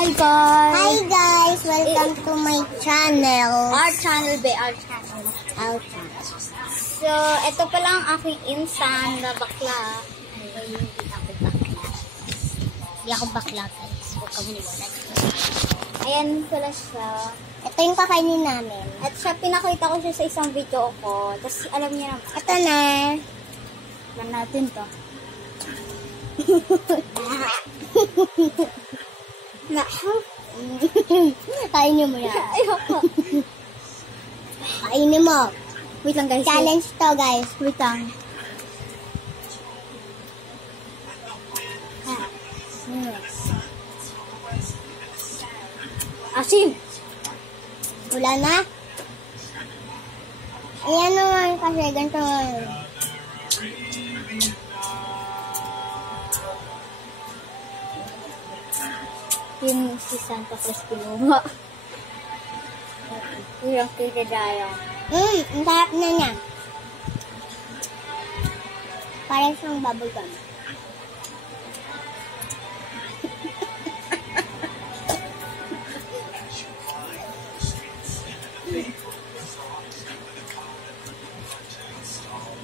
Hi guys! Hi guys! Welcome to my channel. Our channel. So, ito pala ang aking insan na bakla. Ay, hindi ako bakla guys. Huwag kami niwanan. Ayan pala siya. Ito yung kakainin namin. At siya, pinakita ko siya sa isang video ko. Tapos, alam niya naman. Ito na. Plan natin to. Kainin mo yan. Ayoko. Kainin mo. Wait lang guys. Challenge to guys. Wait lang. Asim! Wala na? Ayan naman kasi ganito naman. Yung si Santa Cruz pinuha. Yung kikidaya. Ang sarap na niya. Parang siyang bubblegum.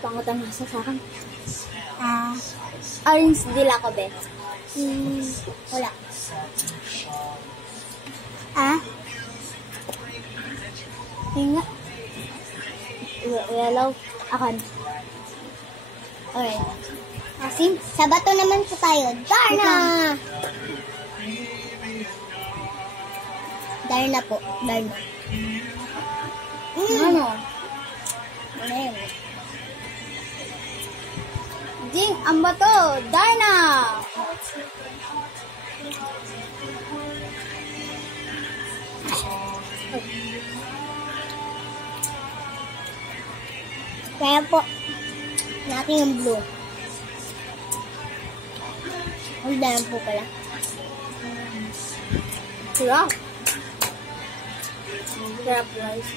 Pangot ang nasa sa akin. Orange dila ko, be. Wala. Hinga. Yellow. Akan. Alright. Asim, sa bato naman po tayo. Darna! Darna po. Darna. Ano? Ano yun? Ding, ang bato. Darna! Kaya po, natin yung blue. Ang dami po pala. Sarap. Sarap, guys.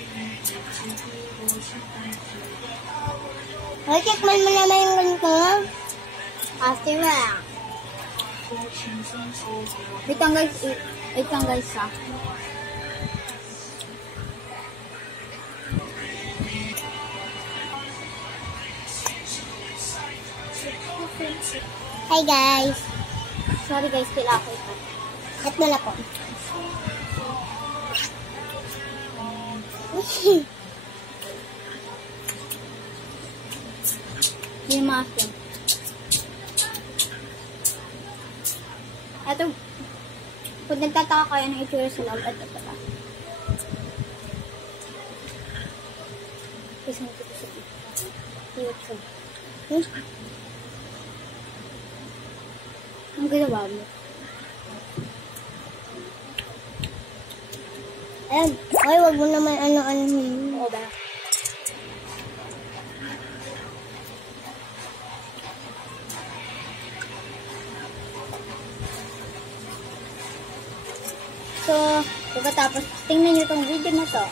Okay, tikman mo naman yung ganito. After na. Wait lang, guys. Wait lang, guys, ha. Hi guys. Sorry, guys. Kailangan ko ito. Ito na po. Yung muffin. Ito. Kung nagtataka kayo ng itsura sa loob, ito pala. Kasi nito ko sa ito. Ang ginawa mo? Ayan. Ay, wag mo naman ano-ano. Oo ba? So, pagkatapos, tingnan nyo tong video na to.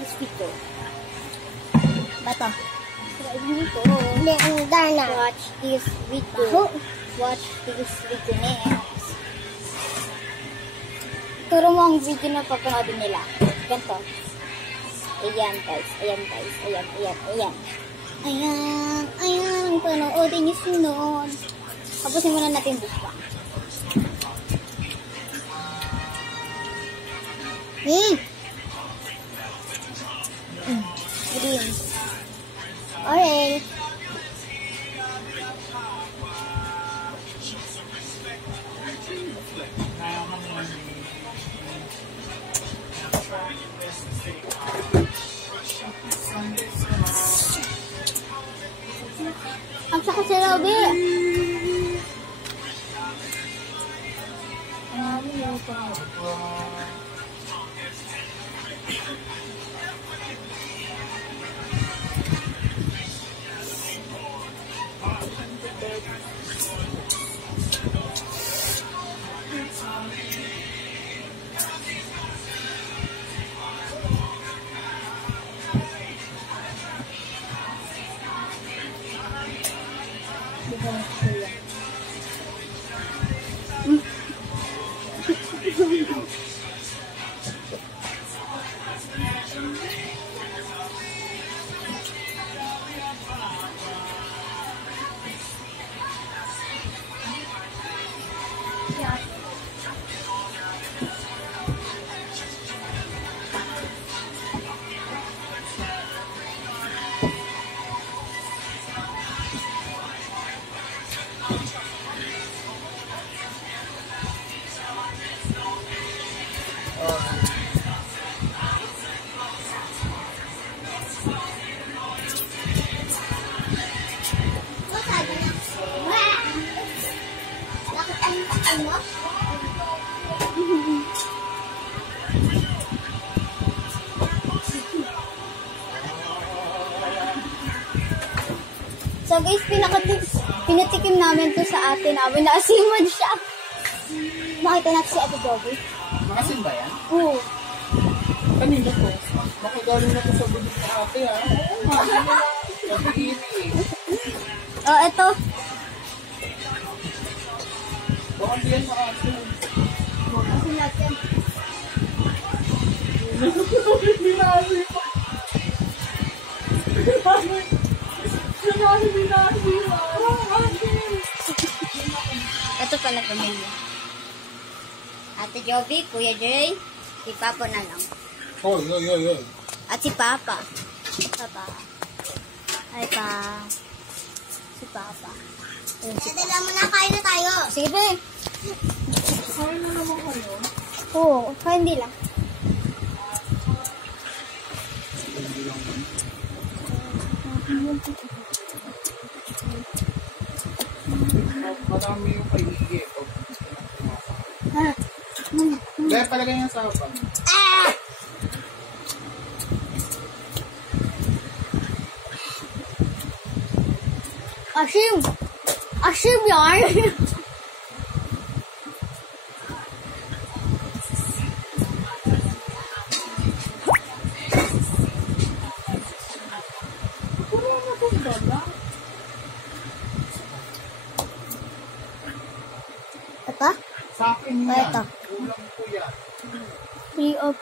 This video. Bato. Subscribe nyo to. Hindi, ang Darna. Watch this video. Watch this video next. Turo mo ang video na papanoodin nila. Ganito. Ayan guys. Ayan guys. Ayan. Ayan. Ayan. Ayan. Ayan. Panoodin nyo sunod. Tapusin muna natin buka. Green. Orange. Ang sakit sa loob eh. So guys, pinatikim namin to sa ate namin. Naasimod siya. Nakita natin si Ate Joby. Makasin ba yan? Oo. Kanina po. Nakagaling na po sa bubig ng ate ha. Oh, eto. Baka hindi yan makasin. Asin natin. Hindi na asin pa. Ito pala pamilya. Ate Joby, Kuya Jay, si Papa na lang. Hoy. At si Papa. Papa. Ay pa. Si Papa. Ayun, si Dala mo na, kain na tayo. Sige ba? Kain na naman kayo. Oo, kain din lang. Marami yung paligid. Ha? Kaya palagay niya sa hapang. Asim! Asim yan! Ito? Sa akin O, yan. ito. Ulam ko yan. Free of...